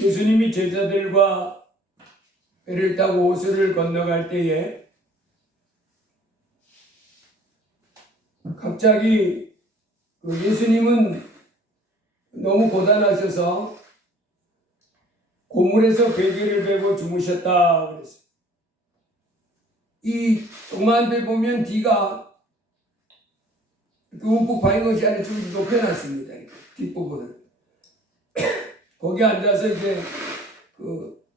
예수님이 제자들과 배를 타고 호수를 건너갈 때에 갑자기 예수님은 너무 고단하셔서 고물에서 베개를 베고 주무셨다 그랬어요. 이 조그만 배 보면 뒤가 움푹 파인 것이 아니라 좀 높여놨습니다. 뒷부분을. 거기 앉아서 이제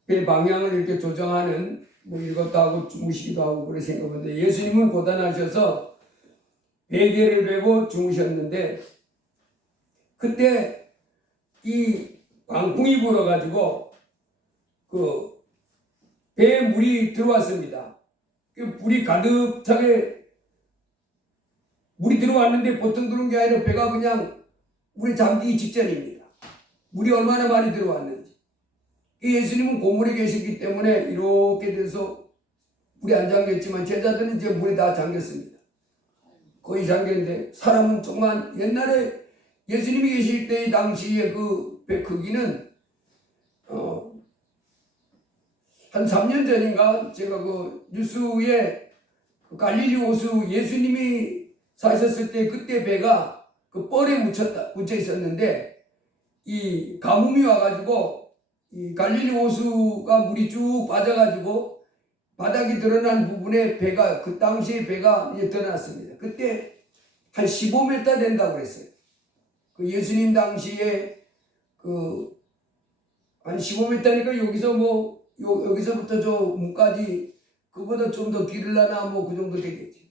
배 방향을 이렇게 조정하는 이것도 하고 주무시기도 하고 그러신 건데, 예수님은 고단하셔서 베개를 베고 주무셨는데, 그때 이 광풍이 불어가지고 배에 물이 들어왔습니다. 물이 가득 차게 물이 들어왔는데 보통 들어온 게 아니라 배가 그냥 물에 잠기기 직전입니다. 물이 얼마나 많이 들어왔는지. 예수님은 고물에 계시기 때문에 이렇게 돼서 물이 안 잠겼지만 제자들은 이제 물에 다 잠겼습니다. 거의 잠겼는데, 사람은 정말 옛날에 예수님이 계실 때 당시에 그 배 크기는 한 3년 전인가 제가 뉴스에 갈릴리 호수 예수님이 사셨을 때 그때 배가 뻘에 묻혀 있었는데, 이 가뭄이 와가지고 이 갈릴리 호수가 물이 쭉 빠져가지고 바닥이 드러난 부분에 배가, 그 당시에 배가 이제 드러났습니다. 그때 한 15m 된다고 그랬어요. 예수님 당시에 한 15m니까 여기서부터 저 문까지 그보다 좀 더 길으려나 그 정도 되겠지.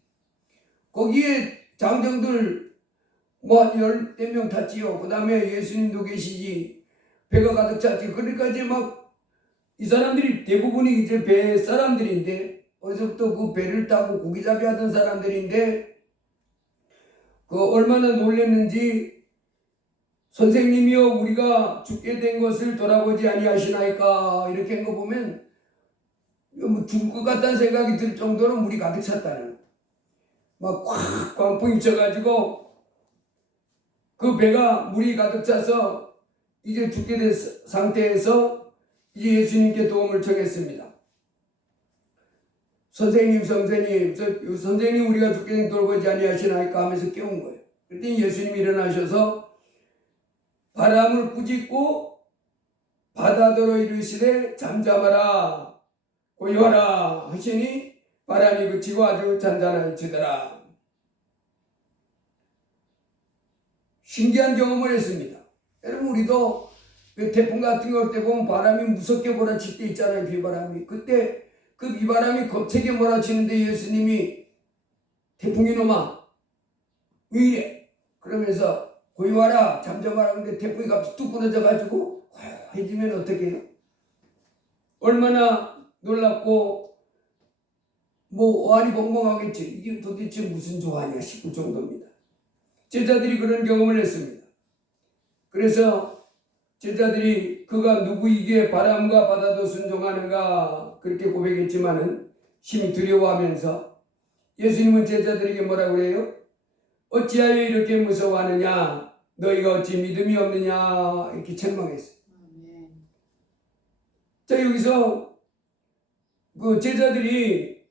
거기에 장정들 한 10몇 명 탔지요. 그 다음에 예수님도 계시지. 배가 가득 찼지. 그러니까 이제 이 사람들이 대부분이 이제 배 사람들인데, 어디서부터 그 배를 타고 고기잡이 하던 사람들인데, 얼마나 놀랐는지, 선생님이여 우리가 죽게 된 것을 돌아보지 아니하시나이까, 이렇게 한 거 보면 죽을 것 같다는 생각이 들 정도로 물이 가득 찼다는, 꽉 광풍이 쳐가지고 그 배가 물이 가득 차서 이제 죽게 된 상태에서 이제 예수님께 도움을 청했습니다. 선생님 우리가 죽게 된 돌보지 아니하시나이까 하면서 깨운 거예요. 그랬더니 예수님이 일어나셔서 바람을 꾸짖고 바다더러 이르시되 잠잠하라 고요하라 하시니 바람이 그치고 아주 잔잔해지더라. 신기한 경험을 했습니다. 여러분, 우리도 태풍 같은 거 올 때 보면 바람이 무섭게 몰아칠 때 있잖아요. 비바람이. 그때 그 비바람이 거칠게 몰아치는데 예수님이 태풍이 놈아 왜 이래? 그러면서 고요하라 잠잠하라. 근데 태풍이 갑자기 뚝 끊어져가지고 해지면 어떻게 해요? 얼마나 놀랍고 오한이 벙벙하겠지. 이게 도대체 무슨 조한이야 싶을 정도입니다. 제자들이 그런 경험을 했습니다. 그래서 제자들이 그가 누구이기에 바람과 바다도 순종하는가 그렇게 고백했지만은 심히 두려워하면서 예수님은 제자들에게 뭐라고 그래요? 어찌하여 이렇게 무서워하느냐? 너희가 어찌 믿음이 없느냐? 이렇게 책망했어요. 자, 여기서 제자들이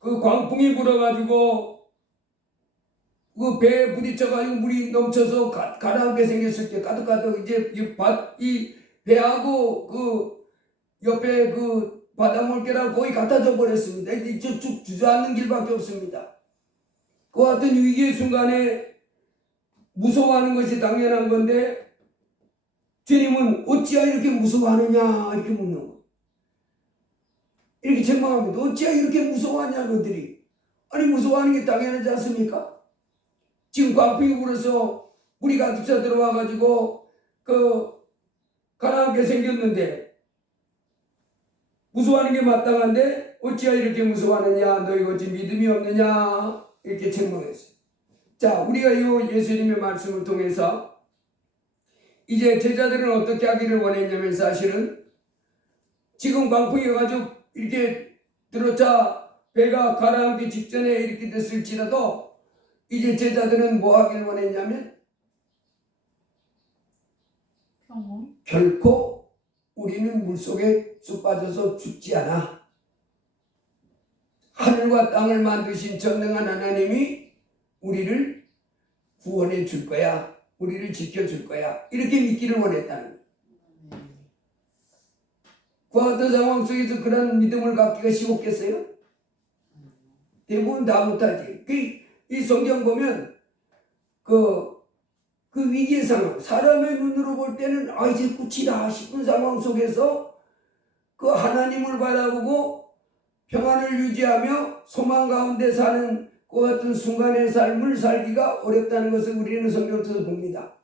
광풍이 불어가지고 배에 부딪혀가지고 물이 넘쳐서 가라앉게 생겼을 때 가득가득 이제 이 배하고 옆에 바닷물개랑 거의 같아져 버렸습니다. 이제 쭉 주저앉는 길밖에 없습니다. 그 같은 위기의 순간에 무서워하는 것이 당연한 건데, 주님은 어찌하여 이렇게 무서워하느냐 이렇게 묻는 거예요. 이렇게 책망합니다. 어찌하여 이렇게 무서워하냐 너들이. 아니, 무서워하는 게 당연하지 않습니까? 지금 광풍이 불어서 물이 가득 차 들어와가지고 가라앉게 생겼는데 무서워하는 게 마땅한데 어찌하여 이렇게 무서워하느냐? 너희가 어찌 믿음이 없느냐? 이렇게 책망했어요. 자, 우리가 이 예수님의 말씀을 통해서 이제 제자들은 어떻게 하기를 원했냐면, 사실은 지금 광풍이 와가지고 이렇게 들어차 배가 가라앉기 직전에 이렇게 됐을지라도 이제 제자들은 뭐 하기를 원했냐면 결코 우리는 물속에 쑥 빠져서 죽지 않아. 하늘과 땅을 만드신 전능한 하나님이 우리를 구원해 줄 거야. 우리를 지켜줄 거야. 이렇게 믿기를 원했다는 거예요. 그와 같은 상황 속에서 그런 믿음을 갖기가 쉬웠겠어요? 대부분 다 못하지. 이 성경 보면 그 위기의 상황, 사람의 눈으로 볼 때는 이제 끝이다 싶은 상황 속에서 그 하나님을 바라보고 평안을 유지하며 소망 가운데 사는 그 같은 순간의 삶을 살기가 어렵다는 것을 우리는 성경을 통해서 봅니다.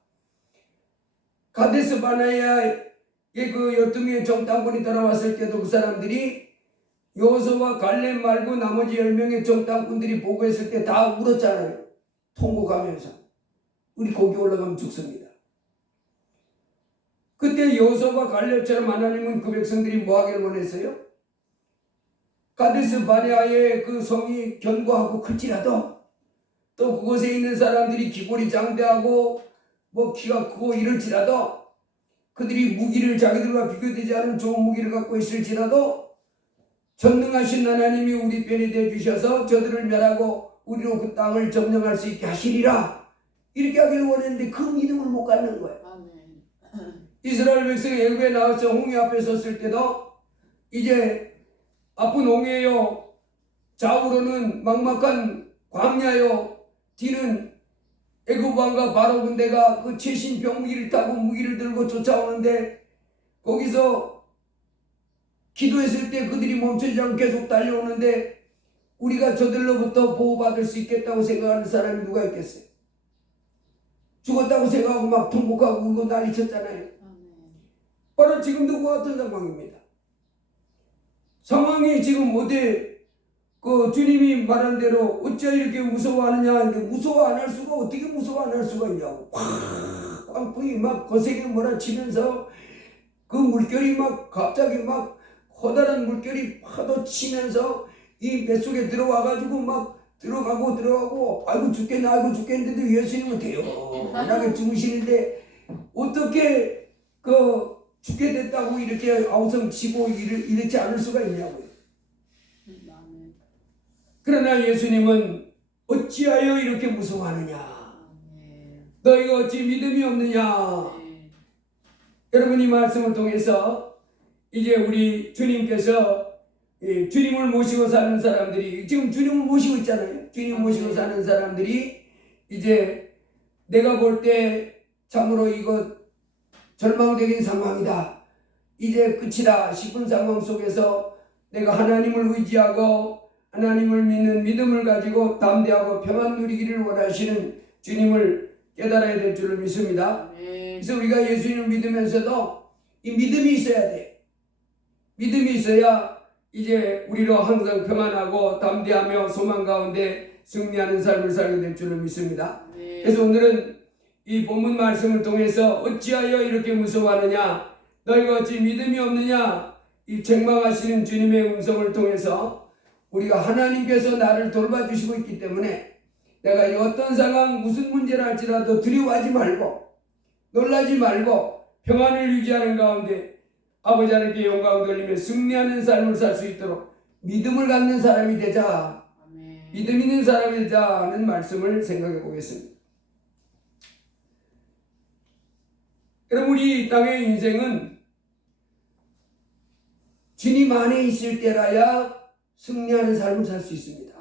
가데스 바네아의 그 12명의 정탐꾼이 돌아왔을 때도 그 사람들이 여호수아와 갈렙 말고 나머지 10명의 정탐꾼들이 보고했을 때 다 울었잖아요. 통곡하면서. 우리 거기 올라가면 죽습니다. 그때 여호수아와 갈렙처럼 하나님은 그 백성들이 뭐 하기를 원했어요? 가데스 바네아의 그 성이 견고하고 클지라도 또 그곳에 있는 사람들이 기골이 장대하고 뭐 키가 크고 이럴지라도 그들이 무기를 자기들과 비교되지 않은 좋은 무기를 갖고 있을지라도 전능하신 하나님이 우리 편이 되어 주셔서 저들을 멸하고 우리로 그 땅을 점령할 수 있게 하시리라. 이렇게 하기를 원했는데 그 믿음을 못 갖는 거예요. 이스라엘 백성이 애굽에 나와서 홍해 앞에 섰을 때도 이제 앞은 홍해요, 좌우로는 막막한 광야요, 뒤는 애굽 왕과 바로 군대가 그 최신 병무기를 타고 무기를 들고 쫓아오는데 거기서 기도했을 때 그들이 멈추지 않고 계속 달려오는데 우리가 저들로부터 보호받을 수 있겠다고 생각하는 사람이 누가 있겠어요? 죽었다고 생각하고 막 통곡하고 울고 난리쳤잖아요. 바로 지금도 그와 같은 상황입니다. 상황이 지금 어디 그 주님이 말한 대로 어찌 이렇게 무서워하느냐 하는데 무서워 안 할 수가 어떻게 무서워 안 할 수가 있냐고. 광풍이 막 거세게 몰아치면서 그 물결이 막 갑자기 막 커다란 물결이 파도 치면서 이 뱃속에 들어와가지고 막 들어가고 아이고 죽겠는데도 예수님은 대연하게 주무시는데 어떻게 그 죽게 됐다고 이렇게 아우성치고 이렇지 않을 수가 있냐고요. 그러나 예수님은 어찌하여 이렇게 무서워하느냐? 너희가 어찌 믿음이 없느냐? 여러분 이 말씀을 통해서 이제 우리 주님께서 주님을 모시고 사는 사람들이 지금 주님을 모시고 있잖아요. 주님 모시고 사는 사람들이 이제 내가 볼 때 참으로 이거 절망적인 상황이다. 이제 끝이다 싶은 상황 속에서 내가 하나님을 의지하고 하나님을 믿는 믿음을 가지고 담대하고 평안 누리기를 원하시는 주님을 깨달아야 될 줄로 믿습니다. 그래서 우리가 예수님을 믿으면서도 이 믿음이 있어야 돼. 믿음이 있어야 이제 우리로 항상 평안하고 담대하며 소망 가운데 승리하는 삶을 살게 될 줄로 믿습니다. 그래서 오늘은 이 본문 말씀을 통해서 어찌하여 이렇게 무서워하느냐? 너희가 어찌 믿음이 없느냐? 이 책망하시는 주님의 음성을 통해서 우리가 하나님께서 나를 돌봐주시고 있기 때문에 내가 이 어떤 상황 무슨 문제를 할지라도 두려워하지 말고 놀라지 말고 평안을 유지하는 가운데 아버지 하나님께 영광을 돌리며 승리하는 삶을 살 수 있도록 믿음을 갖는 사람이 되자. 믿음 있는 사람이 되자는 말씀을 생각해 보겠습니다. 여러분 우리 땅의 인생은 주님 안에 있을 때라야 승리하는 삶을 살 수 있습니다.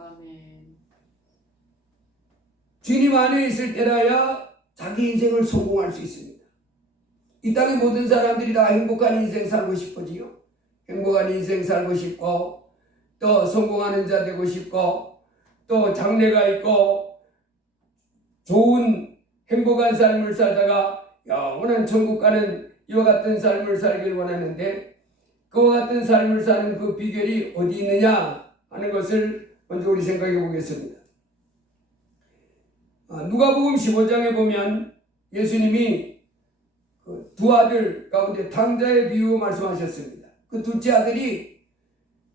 주님 안에 있을 때라야 자기 인생을 성공할 수 있습니다. 이 땅의 모든 사람들이 다 행복한 인생 살고 싶어지요. 행복한 인생 살고 싶고 또 성공하는 자 되고 싶고 또 장래가 있고 좋은 행복한 삶을 살다가 영원한 천국 가는 이와 같은 삶을 살길 원하는데 그와 같은 삶을 사는 그 비결이 어디 있느냐 하는 것을 먼저 우리 생각해 보겠습니다. 누가복음 15장에 보면 예수님이 그 두 아들 가운데 탕자의 비유 말씀하셨습니다. 그 둘째 아들이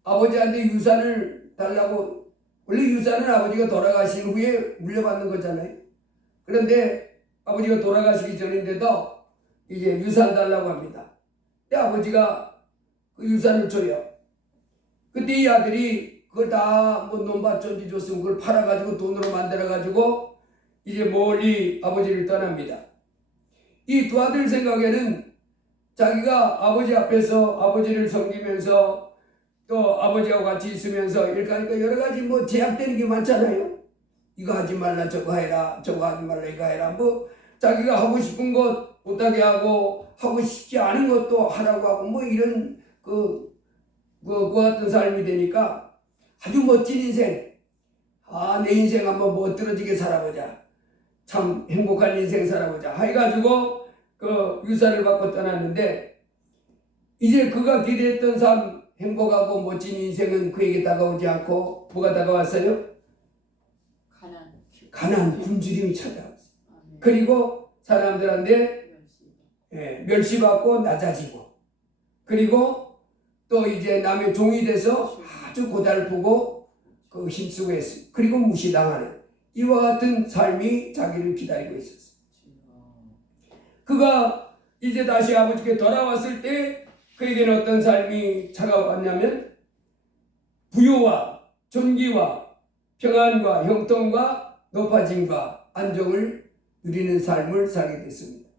아버지한테 유산을 달라고, 원래 유산은 아버지가 돌아가신 후에 물려받는 거잖아요. 그런데 아버지가 돌아가시기 전인데도 이제 유산 달라고 합니다. 아버지가 그 유산을 줘요. 그때 이 아들이 그걸 다 뭐 논밭 전지 줬으면 그걸 팔아가지고 돈으로 만들어가지고 이제 멀리 아버지를 떠납니다. 이 두 아들 생각에는 자기가 아버지 앞에서 아버지를 섬기면서 또 아버지하고 같이 있으면서 이렇게 하니까 여러 가지 뭐 제약되는 게 많잖아요. 이거 하지 말라 저거 해라 저거 하지 말라 이거 해라 뭐 자기가 하고 싶은 것 못하게 하고 하고 싶지 않은 것도 하라고 하고 뭐 이런 그 같은 삶이 되니까 아주 멋진 인생, 내 인생 한번 멋들어지게 살아보자, 참 행복한 인생 살아보자 해가지고 그 유산을 받고 떠났는데 이제 그가 기대했던 삶, 행복하고 멋진 인생은 그에게 다가오지 않고 뭐가 다가왔어요? 가난, 굶주림이 찾아왔어요. 그리고 사람들한테 멸시받고 낮아지고, 그리고 또 이제 남의 종이 돼서 아주 고달프고 그 힘쓰고 했어요. 그리고 무시당하는 이와 같은 삶이 자기를 기다리고 있었어요. 그가 이제 다시 아버지께 돌아왔을 때 그에게는 어떤 삶이 찾아왔냐면 부요와 존귀와 평안과 형통과 높아짐과 안정을 누리는 삶을 살게 됐습니다.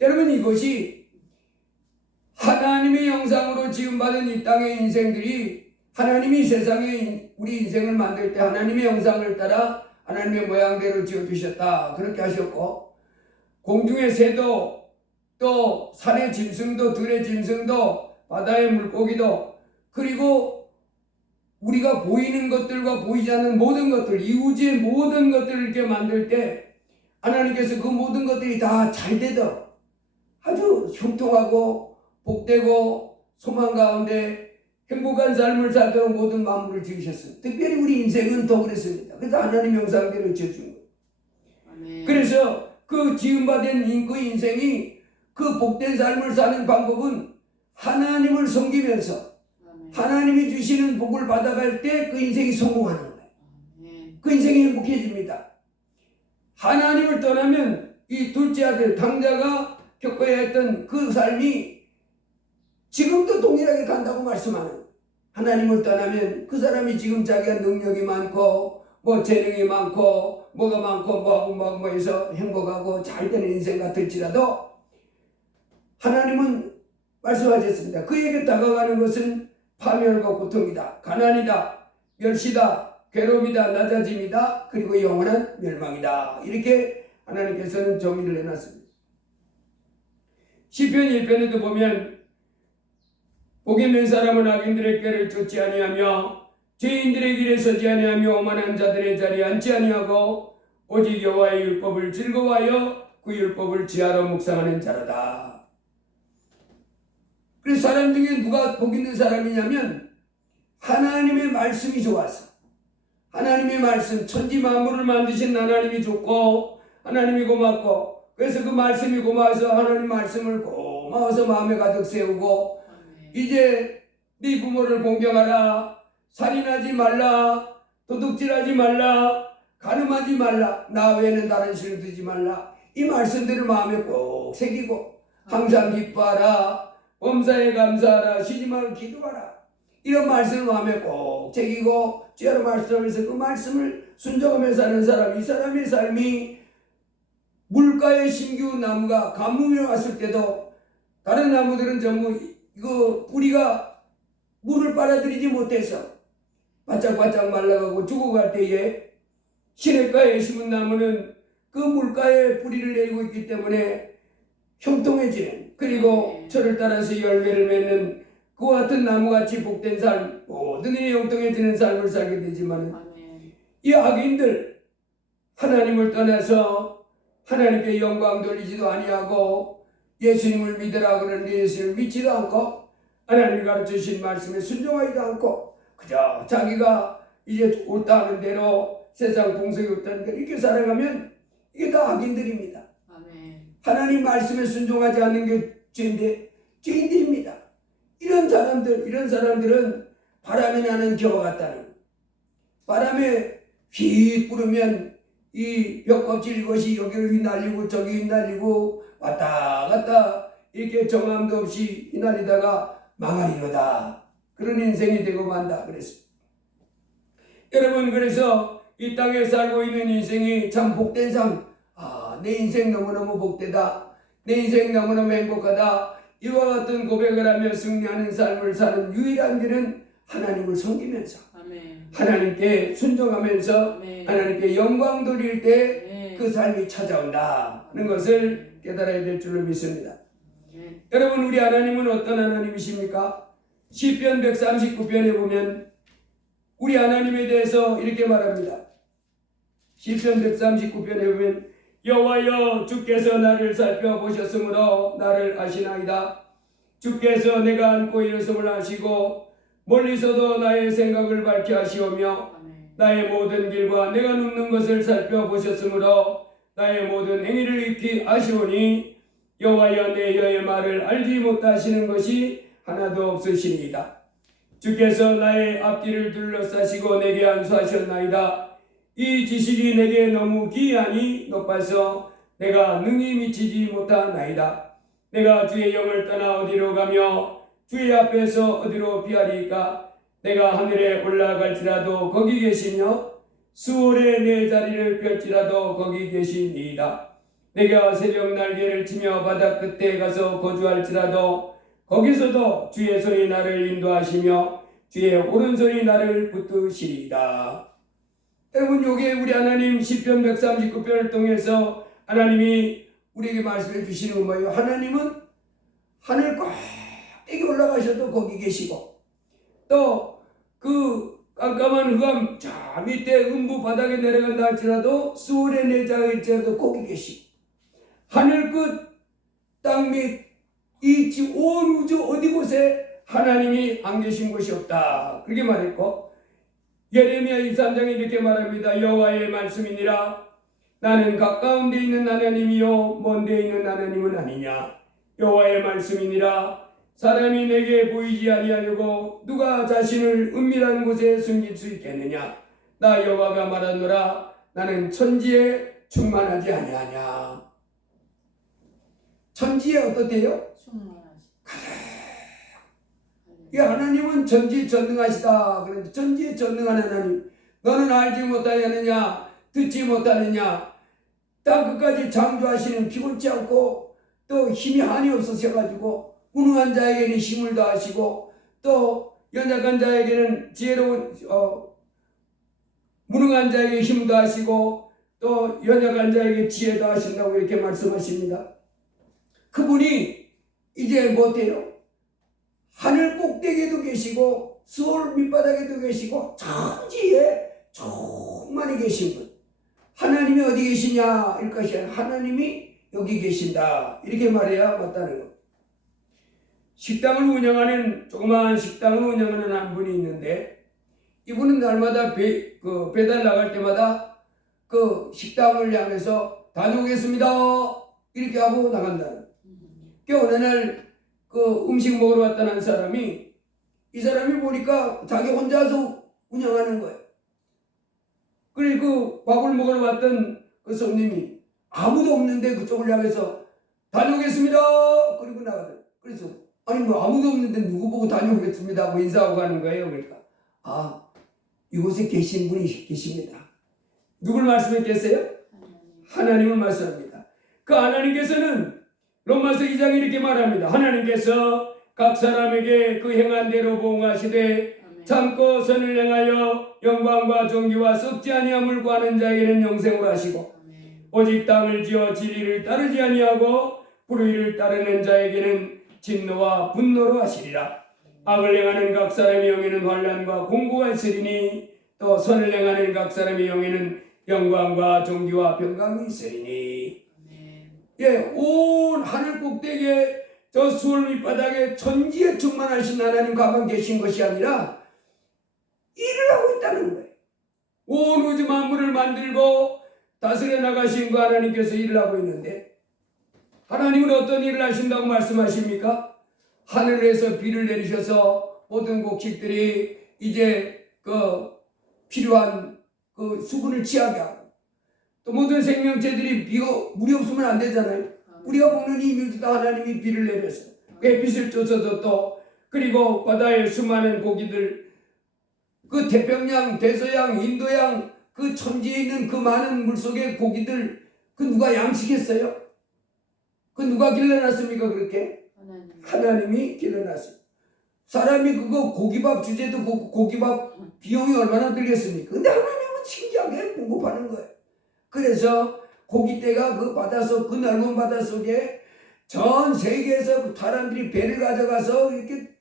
여러분, 이것이 하나님의 형상으로 지음받은 이 땅의 인생들이 하나님이 세상에 우리 인생을 만들 때 하나님의 형상을 따라 하나님의 모양대로 지어주셨다 그렇게 하셨고, 공중의 새도 또 산의 짐승도 들의 짐승도 바다의 물고기도 그리고 우리가 보이는 것들과 보이지 않는 모든 것들, 이 우주의 모든 것들을 이렇게 만들 때 하나님께서 그 모든 것들이 다 잘 되도록 아주 형통하고 복되고 소망 가운데 행복한 삶을 살도록 모든 만물을 지으셨습니다. 특별히 우리 인생은 더 그랬습니다. 그래서 하나님 형상대로 지어준 거예요. 그래서 그 지음받은 그 인생이 그 복된 삶을 사는 방법은 하나님을 섬기면서 하나님이 주시는 복을 받아갈 때 그 인생이 성공하는 거예요. 그 인생이 행복해집니다. 하나님을 떠나면 이 둘째 아들 당자가 겪어야 했던 그 삶이 지금도 동일하게 간다고 말씀하는 거예요. 하나님을 떠나면 그 사람이 지금 자기가 능력이 많고 뭐 재능이 많고 뭐가 많고 뭐하고 뭐 해서 행복하고 잘 되는 인생 같을지라도 하나님은 말씀하셨습니다. 그에게 다가가는 것은 파멸과 고통이다, 가난이다, 멸시다, 괴로움이다, 낮아짐이다, 그리고 영원한 멸망이다. 이렇게 하나님께서는 정의를 해놨습니다. 시편 1편에도 보면 복 있는 사람은 악인들의 꾀를 쫓지 아니하며 죄인들의 길에 서지 아니하며 오만한 자들의 자리에 앉지 아니하고 오직 여호와의 율법을 즐거워하여 그 율법을 지하로 묵상하는 자로다. 그래서 사람 중에 누가 복 있는 사람이냐면 하나님의 말씀이 좋아서, 하나님의 말씀, 천지 만물을 만드신 하나님이 좋고 하나님이 고맙고, 그래서 그 말씀이 고마워서 하나님 말씀을 고마워서 마음에 가득 세우고, 이제 네 부모를 공경하라, 살인하지 말라, 도둑질하지 말라, 간음하지 말라, 나 외에는 다른 신을 두지 말라, 이 말씀들을 마음에 꼭 새기고 항상 기뻐하라, 범사에 감사하라, 쉬지 말고 기도하라, 이런 말씀을 마음에 꼭 새기고 주야로 말씀하면서 그 말씀을 순종하며 사는 사람, 이 사람의 삶이 물가에 심기운 나무가 가뭄이 왔을 때도 다른 나무들은 전부 이거 뿌리가 물을 빨아들이지 못해서 바짝바짝 말라가고 죽어갈 때에 시냇가에 심은 나무는 그 물가에 뿌리를 내리고 있기 때문에 형통해지는, 그리고 철을 따라서 열매를 맺는 그와 같은 나무같이 복된 삶, 모든 일이 형통해지는 삶을 살게 되지만 이 악인들, 하나님을 떠나서 하나님께 영광 돌리지도 아니하고 예수님을 믿으라 그러는데 예수님을 믿지도 않고 하나님이 가르쳐주신 말씀에 순종하지도 않고 그저 자기가 이제 옳다 하는 대로 세상 풍속이 옳다는 대로 이렇게 살아가면 이게 다 악인들입니다. 하나님 말씀에 순종하지 않는 게 죄인데 죄인들입니다. 이런 사람들은 바람이 나는 겨와 같다는, 바람에 휙 부르면 이 벽껍질 이것이 여기로 휘날리고 저기 휘날리고 왔다 갔다 이렇게 정함도 없이 휘날리다가 망하리로다. 그런 인생이 되고 만다 그랬습니다. 여러분, 그래서 이 땅에 살고 있는 인생이 참 복된 삶, 내 인생 너무너무 복되다, 내 인생 너무너무 행복하다, 이와 같은 고백을 하며 승리하는 삶을 사는 유일한 길은 하나님을 섬기면서, 아멘. 하나님께 순종하면서, 아멘. 하나님께 영광 돌릴 때 네. 그 삶이 찾아온다는 것을 깨달아야 될 줄로 믿습니다. 네. 여러분, 우리 하나님은 어떤 하나님이십니까? 시편 139편에 보면 우리 하나님에 대해서 이렇게 말합니다. 시편 139편에 보면 여호와여, 주께서 나를 살펴보셨으므로 나를 아시나이다. 주께서 내가 앉고 일어섬을 아시고 멀리서도 나의 생각을 밝히 하시오며 아멘. 나의 모든 길과 내가 눕는 것을 살펴보셨으므로 나의 모든 행위를 익히 아시오니 여호와여, 내 혀의 말을 알지 못하시는 것이 하나도 없으시니이다. 주께서 나의 앞뒤를 둘러싸시고 내게 안수하셨나이다. 이 지식이 내게 너무 기이하니 높아서 내가 능히 미치지 못하나이다. 내가 주의 영을 떠나 어디로 가며 주의 앞에서 어디로 피하리까? 내가 하늘에 올라갈지라도 거기 계시며 수월에 내 자리를 펼지라도 거기 계시니이다. 내가 새벽 날개를 치며 바다 끝에 가서 거주할지라도 거기서도 주의 손이 나를 인도하시며 주의 오른손이 나를 붙드시리이다. 여러분, 여기에 우리 하나님 시편 139편을 통해서 하나님이 우리에게 말씀해 주시는 건 뭐예요? 하나님은 하늘 꼭대기 올라가셔도 거기 계시고, 또 그 깜깜한 흑암 저 밑에 음부 바닥에 내려간다 할지라도 수월에 내자일지라도 거기 계시고, 하늘 끝 땅 밑 이 온 우주 어디 곳에 하나님이 안 계신 곳이 없다, 그렇게 말했고, 예레미야 23장에 이렇게 말합니다. 여호와의 말씀이니라. 나는 가까운 데 있는 하나님이요 먼 데 있는 하나님은 아니냐. 여호와의 말씀이니라. 사람이 내게 보이지 아니하려고 누가 자신을 은밀한 곳에 숨길 수 있겠느냐. 나 여호와가 말하노라. 나는 천지에 충만하지 아니하냐. 천지에 어떻대요? 이 하나님은 전지에 전능하시다. 그런데 전지에 전능한 하나님, 너는 알지 못하느냐, 듣지 못하느냐, 땅 끝까지 창조하시는 피곤치 않고 또 힘이 한이 없으셔가지고 무능한 자에게는 힘을 더하시고 또 연약한 자에게는 지혜로운 무능한 자에게 힘 더하시고 또 연약한 자에게 지혜 더하신다고 이렇게 말씀하십니다. 그분이 이제 못해요. 하늘 꼭대기에도 계시고 수월 밑바닥에도 계시고 천지에 충만히 계신 분, 하나님이 어디 계시냐 일 것이 아니라 하나님이 여기 계신다, 이렇게 말해야 맞다는 것. 식당을 운영하는, 조그마한 식당을 운영하는 한 분이 있는데, 이분은 날마다 배달 나갈 때마다 그 식당을 향해서 다녀오겠습니다 이렇게 하고 나간다는. 그 어느 날 그 음식 먹으러 왔다는 사람이, 이 사람이 보니까 자기 혼자서 운영하는 거예요. 그리고 그 밥을 먹으러 왔던 그 손님이 아무도 없는데 그쪽을 향해서 다녀오겠습니다 그리고 나가더라고요. 그래서 아니 뭐 아무도 없는데 누구 보고 다녀오겠습니다 하고 인사하고 가는 거예요. 그러니까 이곳에 계신 분이 계십니다. 누굴 말씀했겠어요? 하나님을 말씀합니다. 그 하나님께서는 로마서 2장에 이렇게 말합니다. 하나님께서 각 사람에게 그 행한 대로 보응하시되 참고 선을 행하여 영광과 존귀와 썩지 아니함을 구하는 자에게는 영생을 하시고 오직 땅을 지어 진리를 따르지 아니하고 불의를 따르는 자에게는 진노와 분노로 하시리라. 악을 행하는 각 사람의 영에는 환난과 공고가 있으리니 또 선을 행하는 각 사람의 영에는 영광과 존귀와 평강이 있으리니. 온 하늘 꼭대기에 저 수월 밑바닥에 천지에 충만하신 하나님 가만 계신 것이 아니라 일을 하고 있다는 거예요. 온 우주 만물을 만들고 다스려 나가신 그 하나님께서 일을 하고 있는데, 하나님은 어떤 일을 하신다고 말씀하십니까? 하늘에서 비를 내리셔서 모든 곡식들이 이제 그 필요한 그 수분을 취하게 하고, 또 모든 생명체들이 물이 없으면 안 되잖아요. 우리가 먹는 이 밀도 하나님이 비를 내려서 햇빛을 쫓아서 또 그리고 바다의 수많은 고기들 그 태평양, 대서양, 인도양 그 천지에 있는 그 많은 물속의 고기들 그 누가 양식했어요? 그 누가 길러놨습니까? 그렇게? 하나님이 길러놨어요. 사람이 그거 고기밥 주제도 고기밥 비용이 얼마나 들겠습니까? 근데 하나님은 신기하게 공급하는 거예요. 그래서 고기떼가 그 바닷속 그 넓은 바닷속에 전 세계에서 사람들이 배를 가져가서 이렇게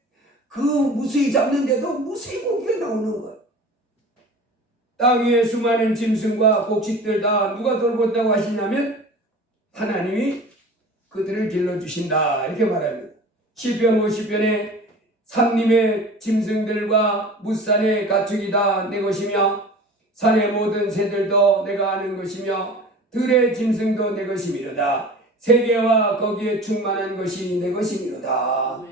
그 무수히 잡는데도 무수히 고기가 나오는 거예요. 땅 위에 수많은 짐승과 곡식들 다 누가 돌본다고 하시냐면 하나님이 그들을 길러주신다 이렇게 말합니다. 시편 50편에 산림의 짐승들과 무산의 가축이 다 내 것이며 산의 모든 새들도 내가 아는 것이며 들의 짐승도 내 것이미로다. 세계와 거기에 충만한 것이 내 것이미로다.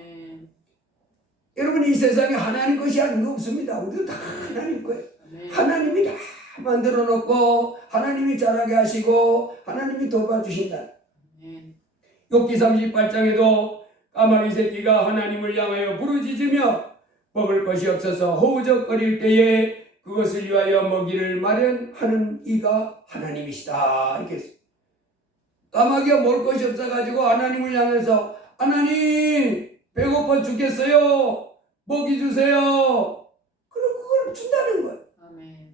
여러분 이 세상에 하나님 것이 아닌 거 없습니다. 우리도 다 하나님 거예요. 하나님이 다 만들어 놓고 하나님이 자라게 하시고 하나님이 도와주신다. 욥기 38장에도 까마귀 새끼가 하나님을 향하여 부르짖으며 먹을 것이 없어서 허우적거릴 때에 그것을 위하여 먹이를 마련하는 이가 하나님이시다. 이렇게 했어요. 까마귀가 먹을 것이 없어가지고 하나님을 향해서 하나님 배고파 죽겠어요. 먹이 주세요. 그럼 그걸 준다는 거예요. 아멘.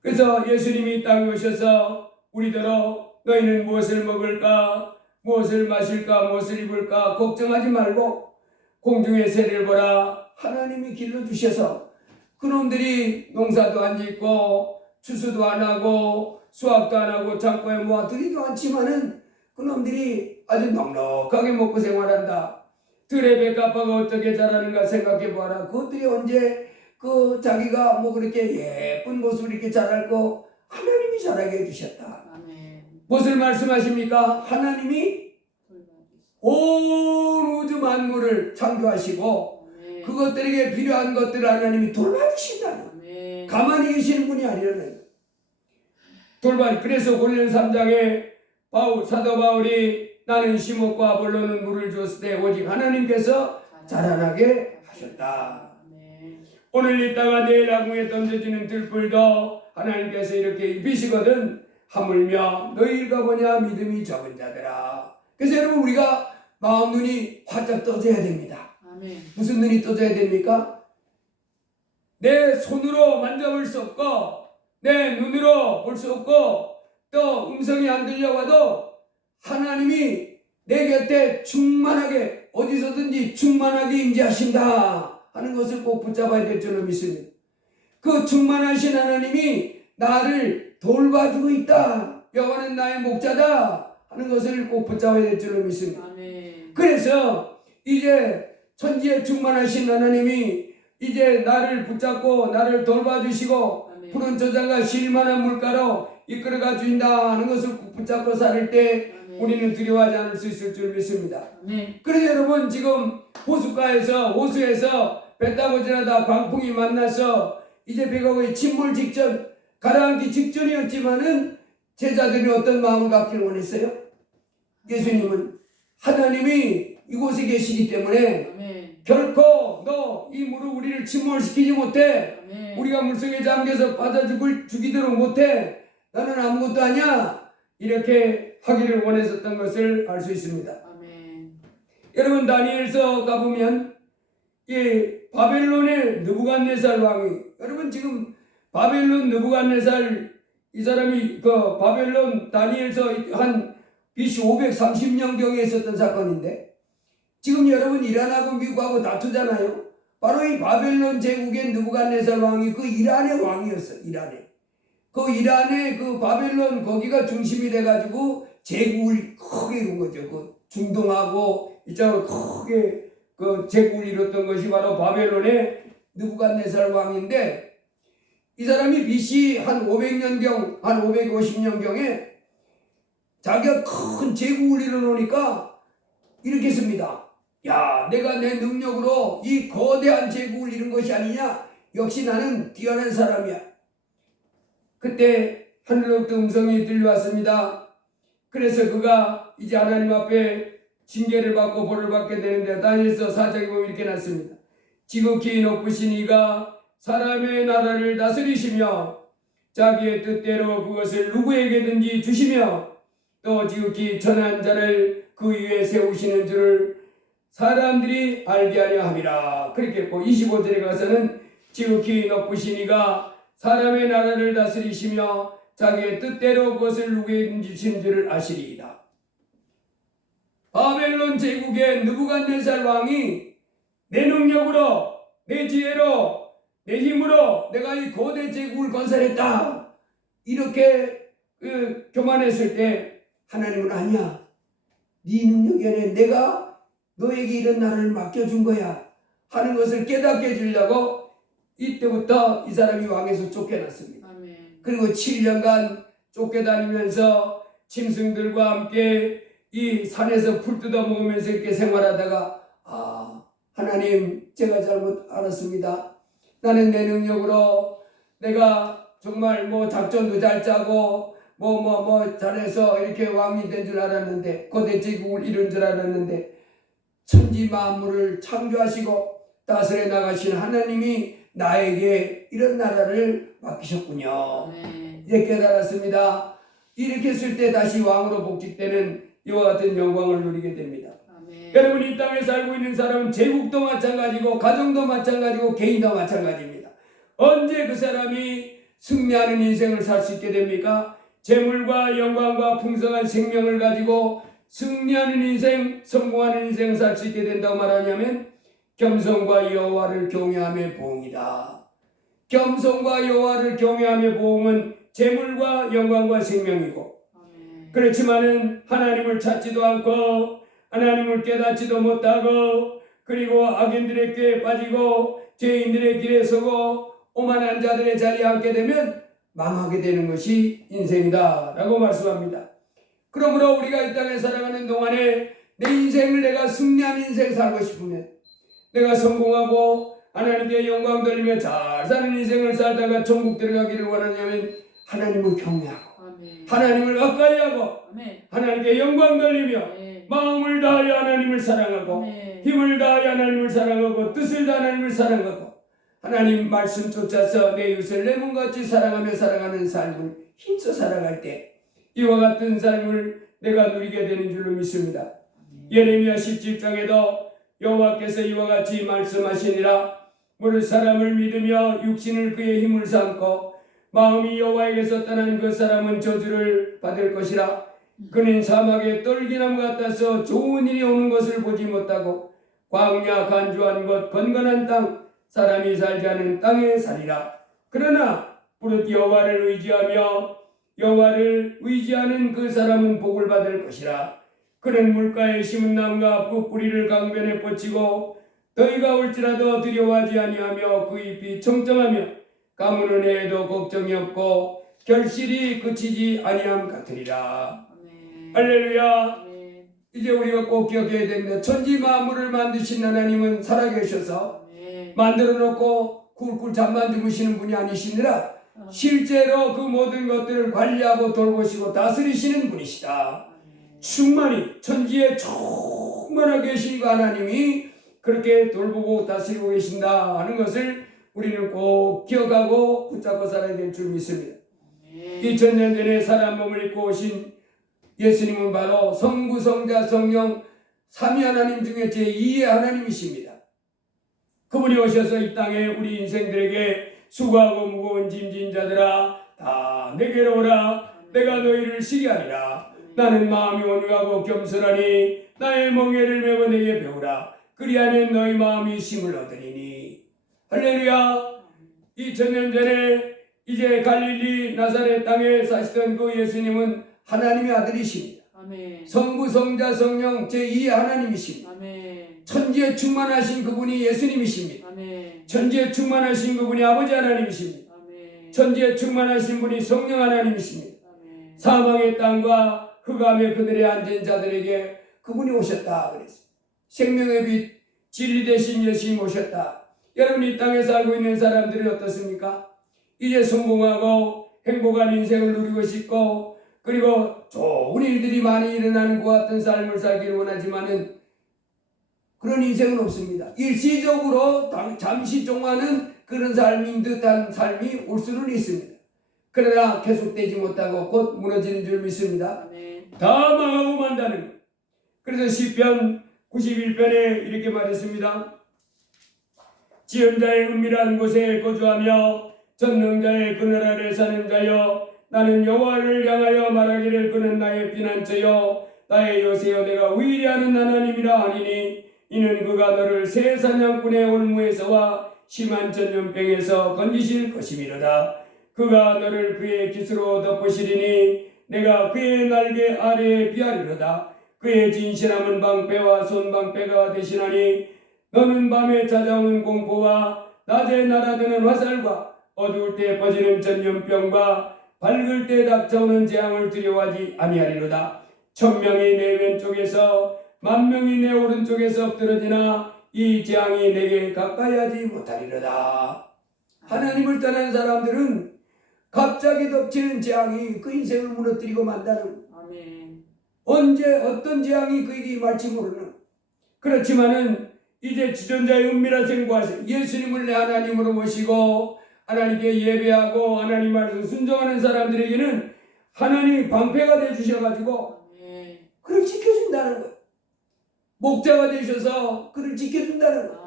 그래서 예수님이 이 땅에 오셔서 우리더러 너희는 무엇을 먹을까, 무엇을 마실까, 무엇을 입을까 걱정하지 말고 공중의 새를 보라. 하나님이 길러주셔서 그놈들이 농사도 안 짓고 추수도 안 하고 수확도 안 하고 창고에 모아두지도 않지만은 그놈들이 아주 넉넉하게 먹고 생활한다. 들의 백합화가 어떻게 자라는가 생각해 보아라. 그것들이 언제 그 자기가 뭐 그렇게 예쁜 모습을 이렇게 자랄 거 하나님이 자라게 해주셨다. 아멘. 무엇을 말씀하십니까? 하나님이 온 우주 만물을 창조하시고 아멘. 그것들에게 필요한 것들을 하나님이 돌봐주신다. 가만히 계시는 분이 아니라는 그래서 고린도서 3장에 사도 바울이 나는 심었고 아볼로는 물을 주었을 때 오직 하나님께서 자라나게 하셨다. 오늘 있다가 내일 아궁에 던져지는 들불도 하나님께서 이렇게 입히시거든. 하물며 너희가 뭐냐 믿음이 적은 자들아. 그래서 여러분 우리가 마음 눈이 활짝 떠져야 됩니다. 아멘. 무슨 눈이 떠져야 됩니까? 내 손으로 만져볼 수 없고 내 눈으로 볼 수 없고 또 음성이 안 들려와도 하나님이 내 곁에 충만하게 어디서든지 충만하게 임재하신다 하는 것을 꼭 붙잡아야 될 줄로 믿습니다. 그 충만하신 하나님이 나를 돌봐주고 있다. 여호와는 나의 목자다 하는 것을 꼭 붙잡아야 될 줄로 믿습니다. 아멘. 그래서 이제 천지에 충만하신 하나님이 이제 나를 붙잡고 나를 돌봐주시고 아멘. 푸른 저장과 쉴만한 물가로 이끌어가 주인다 하는 것을 꼭 붙잡고 살 때 우리는 두려워하지 않을 수 있을 줄 믿습니다. 그래서 여러분 지금 호수에서 배 타고 지나다 광풍이 만나서 이제 배가 거의 침몰 직전 가라앉기 직전이었지만은 제자들이 어떤 마음을 갖기를 원했어요? 예수님은 하나님이 이곳에 계시기 때문에 아멘. 결코 너 이 물을 우리를 침몰시키지 못해. 아멘. 우리가 물속에 잠겨서 빠져 죽이도록 못해. 너는 아무것도 아니야. 이렇게 하기를 원했었던 것을 알 수 있습니다. 아멘. 여러분 다니엘서 가보면 이 바벨론의 느부갓네살 왕이 여러분 지금 바벨론 느부갓네살 이 사람이 그 바벨론 다니엘서 한 BC 530년경에 있었던 사건인데 지금 여러분 이란하고 미국하고 다투잖아요. 바로 이 바벨론 제국의 느부갓네살 왕이 그 이란의 왕이었어요. 그 이란의 그 바벨론 거기가 중심이 돼가지고 제국을 크게 이룬 거죠. 그 중동하고 이쪽으로 크게 그 제국을 이뤘던 것이 바로 바벨론의 느부갓네살 왕인데 이 사람이 BC 한 500년경, 한 550년경에 자기가 큰 제국을 이뤄놓으니까 이렇게 했습니다. 야, 내가 내 능력으로 이 거대한 제국을 이룬 것이 아니냐? 역시 나는 뛰어난 사람이야. 그때 하늘로부터 음성이 들려왔습니다. 그래서 그가 이제 하나님 앞에 징계를 받고 벌을 받게 되는데 다니엘서 4장에 보면 이렇게 났습니다. 지극히 높으신 이가 사람의 나라를 다스리시며 자기의 뜻대로 그것을 누구에게든지 주시며 또 지극히 천한 자를 그 위에 세우시는 줄을 사람들이 알게 하려 함이라. 그렇게 했고 25절에 가서는 지극히 높으신 이가 사람의 나라를 다스리시며 자기의 뜻대로 그것을 누구에든지 주시는 줄을 아시리이다. 바벨론 제국의 느부갓네살 왕이 내 능력으로 내 지혜로 내 힘으로 내가 이 고대 제국을 건설했다 이렇게 교만했을 때 하나님은 아니야. 네 능력이 아니라 내가 너에게 이런 나라를 맡겨준 거야 하는 것을 깨닫게 해주려고 이때부터 이 사람이 왕에서 쫓겨났습니다. 아멘. 그리고 7년간 쫓겨다니면서 짐승들과 함께 이 산에서 풀 뜯어 먹으면서 이렇게 생활하다가 하나님 제가 잘못 알았습니다. 나는 내 능력으로 내가 정말 작전도 잘 짜고 잘해서 이렇게 왕이 된 줄 알았는데 고대 제국을 이룬 줄 알았는데 천지 만물을 창조하시고 다스려 나가신 하나님이 나에게 이런 나라를 맡기셨군요. 이제 깨달았습니다. 이렇게 했을 때 다시 왕으로 복직되는 이와 같은 영광을 누리게 됩니다. 여러분 이 땅에 살고 있는 사람은 제국도 마찬가지고 가정도 마찬가지고 개인도 마찬가지입니다. 언제 그 사람이 승리하는 인생을 살 수 있게 됩니까? 재물과 영광과 풍성한 생명을 가지고 승리하는 인생, 성공하는 인생을 살 수 있게 된다고 말하냐면 겸손과 여호와를 경외함의 보응이다. 겸손과 여호와를 경외함의 보응은 재물과 영광과 생명이고 그렇지만은 하나님을 찾지도 않고 하나님을 깨닫지도 못하고 그리고 악인들의 꾀에 빠지고 죄인들의 길에 서고 오만한 자들의 자리에 앉게 되면 망하게 되는 것이 인생이다 라고 말씀합니다. 그러므로 우리가 이 땅에 살아가는 동안에 내 인생을 내가 승리한 인생 살고 싶으면 내가 성공하고 하나님께 영광 돌리며 잘 사는 인생을 살다가 천국 들어가기를 원하냐면 하나님을 경외하고 하나님을 가까이 하고 하나님께 영광 돌리며 마음을 다하여 하나님을 사랑하고 힘을 다하여 하나님을 사랑하고 뜻을 다하여 하나님을 사랑하고 하나님 말씀 쫓아서 내 이웃을 내 몸같이 사랑하며 살아가는 삶을 힘써 살아갈 때 이와 같은 삶을 내가 누리게 되는 줄로 믿습니다. 예레미야 17장에도 여호와께서 이와 같이 말씀하시니라. 모든 사람을 믿으며 육신을 그의 힘을 삼고 마음이 여호와에게서 떠난 그 사람은 저주를 받을 것이라. 그는 사막에 떨기나무 같아서 좋은 일이 오는 것을 보지 못하고 광야 간주한 곳 건건한 땅 사람이 살지 않은 땅에 살리라. 그러나 부릇 여호와를 의지하며 여호와를 의지하는 그 사람은 복을 받을 것이라. 그는 물가에 심은 나무가 그 뿌리를 강변에 뻗치고 더위가 올지라도 두려워하지 아니하며 그 잎이 청청하며 가무는 해에도 걱정이 없고 결실이 그치지 아니함 같으리라. 할렐루야. 이제 우리가 꼭 기억해야 됩니다. 천지 만물을 만드신 하나님은 살아계셔서 만들어 놓고 꿀꿀 잠만 주무시는 분이 아니시니라. 실제로 그 모든 것들을 관리하고 돌보시고 다스리시는 분이시다. 충만히 천지에 충만하게 계신 그 하나님이 그렇게 돌보고 다스리고 계신다 하는 것을 우리는 꼭 기억하고 붙잡고 살아야 될 줄 믿습니다. 2000년 전에 사람 몸을 입고 오신 예수님은 바로 성부, 성자, 성령 삼위 하나님 중에 제2의 하나님이십니다. 그분이 오셔서 이 땅에 우리 인생들에게 수고하고 무거운 짐진 자들아 다 내게로 오라. 내가 너희를 쉬게 하리라. 나는 마음이 온유하고 겸손하니 나의 멍에를 메고 내게 배우라. 그리하면 너희 마음이 힘을 얻으리니. 할렐루야. 2000년 전에 이제 갈릴리 나사렛 땅에 사시던 그 예수님은 하나님의 아들이십니다. 성부, 성자, 성령 제2의 하나님이십니다. 천지에 충만하신 그분이 예수님이십니다. 천지에 충만하신 그분이 아버지 하나님이십니다. 천지에 충만하신 분이 성령 하나님이십니다. 사망의 땅과 흑암의 그늘에 앉은 자들에게 그분이 오셨다 그랬어요. 생명의 빛 진리 되신 예수님 오셨다. 여러분 이 땅에 살고 있는 사람들이 어떻습니까? 이제 성공하고 행복한 인생을 누리고 싶고 그리고 좋은 일들이 많이 일어나는 것 같은 삶을 살기를 원하지만은 그런 인생은 없습니다. 일시적으로 잠시 동안은 그런 삶인 듯한 삶이 올 수는 있습니다. 그러나 계속되지 못하고 곧 무너지는 줄 믿습니다. 다 망하고 만다는 것. 그래서 시편 91편에 이렇게 말했습니다. 지은자의 은밀한 곳에 거주하며 전능자의 그늘 아래 사는 자여, 나는 여호와를 향하여 말하기를 그는 나의 피난처여 나의 요새여 내가 위대하는 하나님이라 하니니 이는 그가 너를 새 사냥꾼의 올무에서와 심한 전염병에서 건지실 것이미로다. 그가 너를 그의 깃으로 덮으시리니 내가 그의 날개 아래에 피하리로다. 그의 진실함은 방패와 손방패가 되시나니 너는 밤에 찾아오는 공포와 낮에 날아드는 화살과 어두울 때 퍼지는 전염병과 밝을 때 닥쳐오는 재앙을 두려워하지 아니하리로다. 1000명이 내 왼쪽에서 10,000명이 내 오른쪽에서 엎드러지나 이 재앙이 내게 가까이 하지 못하리로다. 하나님을 떠난 사람들은 갑자기 덮치는 재앙이 그 인생을 무너뜨리고 만다는, 언제 어떤 재앙이 그에게 임할지 모르는. 그렇지만은 이제 지존자의 은밀한 생과에서 예수님을 내 하나님으로 모시고 하나님께 예배하고 하나님 말씀 순종하는 사람들에게는 하나님이 방패가 되주셔가지고 그를 지켜준다는 거예요. 목자가 되셔서 그를 지켜준다는 거예요.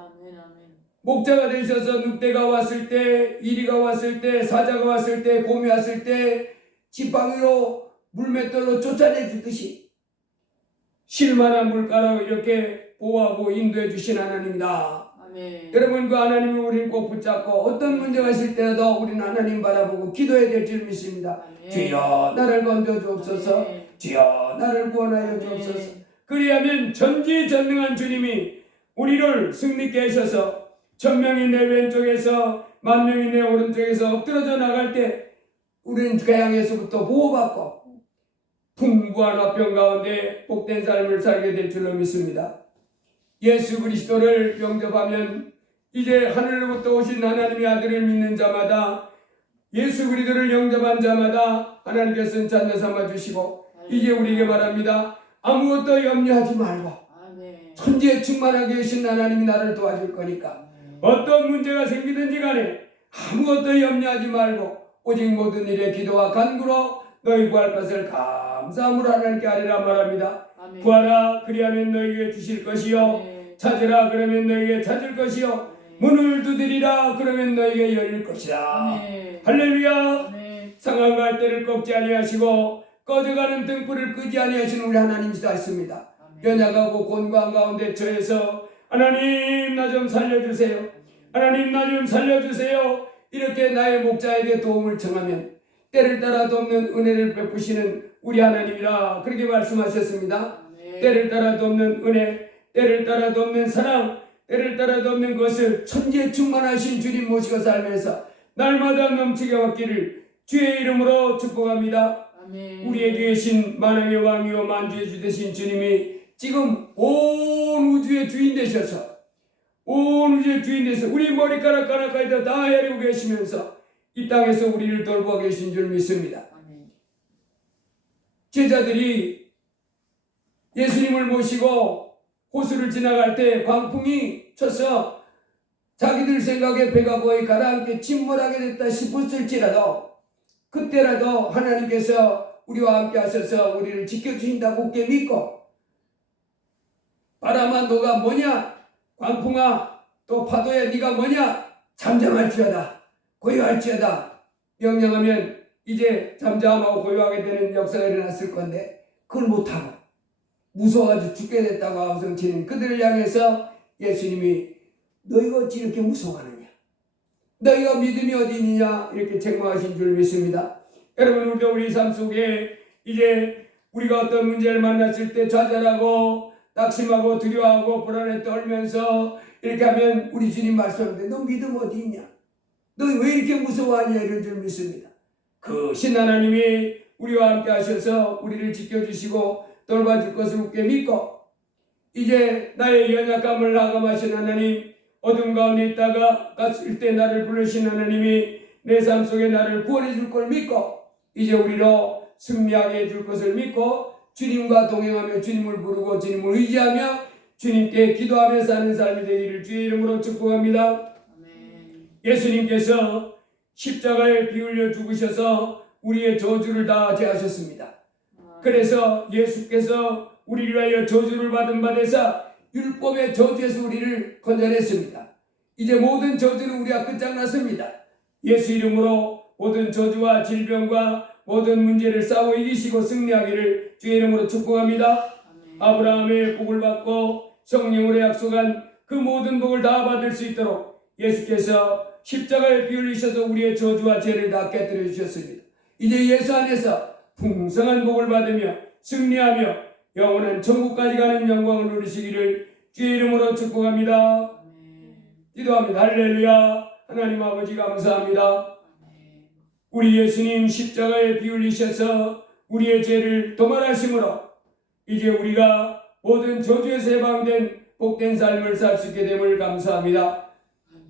목자가 되셔서 늑대가 왔을 때, 이리가 왔을 때, 사자가 왔을 때, 곰이 왔을 때 지팡이로 물맷돌로 쫓아내 주듯이 실만한 물가로 이렇게 보호하고 인도해 주신 하나님이다. 여러분, 그 하나님을 우리는 꼭 붙잡고 어떤 문제가 있을 때라도 우리는 하나님 바라보고 기도해야 될 줄 믿습니다. 주여 나를 건져 주옵소서. 주여 나를 구원하여 주옵소서. 그리하면 전지전능한 주님이 우리를 승리케 하셔서 1000명이 내 왼쪽에서 10,000명이 내 오른쪽에서 엎드러져 나갈 때 우리는 재앙에서부터 보호받고 풍부한 화평 가운데 복된 삶을 살게 될 줄로 믿습니다. 예수 그리스도를 영접하면 이제 하늘로부터 오신 하나님의 아들을 믿는 자마다, 예수 그리스도를 영접한 자마다 하나님께서는 자녀 삼아 주시고 이제 우리에게 말합니다. 아무것도 염려하지 말고 천지에 충만하게 계신 하나님이 나를 도와줄 거니까 어떤 문제가 생기든지 간에 아무것도 염려하지 말고 오직 모든 일에 기도와 간구로 너희 구할 것을 감사함으로 하나님께 아뢰라 말합니다. 구하라 그리하면 너희에게 주실 것이요 찾으라 그러면 너희에게 찾을 것이요 문을 두드리라 그러면 너희에게 열릴 것이다. 할렐루야. 상한 갈대를 꺾지 아니하시고 꺼져가는 등불을 끄지 아니하시는 우리 하나님이시다 했습니다. 연약하고 곤고한 가운데 처해서 하나님 나 좀 살려주세요. 하나님 나 좀 살려주세요. 이렇게 나의 목자에게 도움을 청하면 때를 따라 돕는 은혜를 베푸시는 우리 하나님이라 그렇게 말씀하셨습니다. 때를 따라 돕는 은혜, 때를 따라 돕는 사랑, 때를 따라 돕는 것을 천지에 충만하신 주님 모시고 살면서 날마다 넘치게 받기를 주의 이름으로 축복합니다. 우리에게 계신 만왕의 왕이요 만주의 주 되신 주님이 지금 온 우주의 주인 되셔서 우리 머리카락 하나까지 다 헤아리고 계시면서 이 땅에서 우리를 돌보고 계신 줄 믿습니다. 제자들이 예수님을 모시고 호수를 지나갈 때 광풍이 쳐서 자기들 생각에 배가 거의 가라앉게 침몰하게 됐다 싶었을지라도 그때라도 하나님께서 우리와 함께 하셔서 우리를 지켜주신다고 굳게 믿고 바람아 너가 뭐냐, 광풍아 또 파도야 네가 뭐냐, 잠잠할지어다 고요할지어다 명령하면 이제 잠잠하고 고요하게 되는 역사가 일어났을 건데 그걸 못하고 무서워가지고 죽게 됐다고 아우성치는 그들을 향해서 예수님이 너희가 어찌 이렇게 무서워하느냐, 너희가 믿음이 어디 있느냐 이렇게 책망하신 줄 믿습니다. 여러분, 우리도 우리 삶 속에 이제 우리가 어떤 문제를 만났을 때 좌절하고 낙심하고 두려워하고 불안에 떨면서 이렇게 하면 우리 주님 말씀하는데 너 믿음 어디 있냐, 너 왜 이렇게 무서워하냐 이런 줄 믿습니다. 그 신 하나님이 우리와 함께 하셔서 우리를 지켜주시고 돌봐줄 것을 굳게 믿고 이제 나의 연약함을 나감하신 하나님, 어둠 가운데 있다가 갔을 때 나를 부르신 하나님이 내 삶 속에 나를 구원해 줄 걸 믿고 이제 우리로 승리하게 해줄 것을 믿고 주님과 동행하며 주님을 부르고 주님을 의지하며 주님께 기도하며 사는 삶이 되기를 주의 이름으로 축복합니다. 예수님께서 십자가에 피 흘려 죽으셔서 우리의 저주를 다 제하셨습니다. 그래서 예수께서 우리를 위하여 저주를 받은 바 되사 율법의 저주에서 우리를 건져냈습니다. 이제 모든 저주는 우리가 끝장났습니다. 예수 이름으로 모든 저주와 질병과 모든 문제를 싸워 이기시고 승리하기를 주의 이름으로 축복합니다. 아브라함의 복을 받고 성령으로 약속한 그 모든 복을 다 받을 수 있도록 예수께서 십자가에 피 흘리셔서 우리의 저주와 죄를 다 깨뜨려 주셨습니다. 이제 예수 안에서 풍성한 복을 받으며 승리하며 영원한 천국까지 가는 영광을 누리시기를 주의 이름으로 축복합니다. 기도합니다. 할렐루야. 하나님 아버지 감사합니다. 우리 예수님 십자가에 피 흘리셔서 우리의 죄를 도말하심으로 이제 우리가 모든 저주에서 해방된 복된 삶을 살 수 있게 됨을 감사합니다.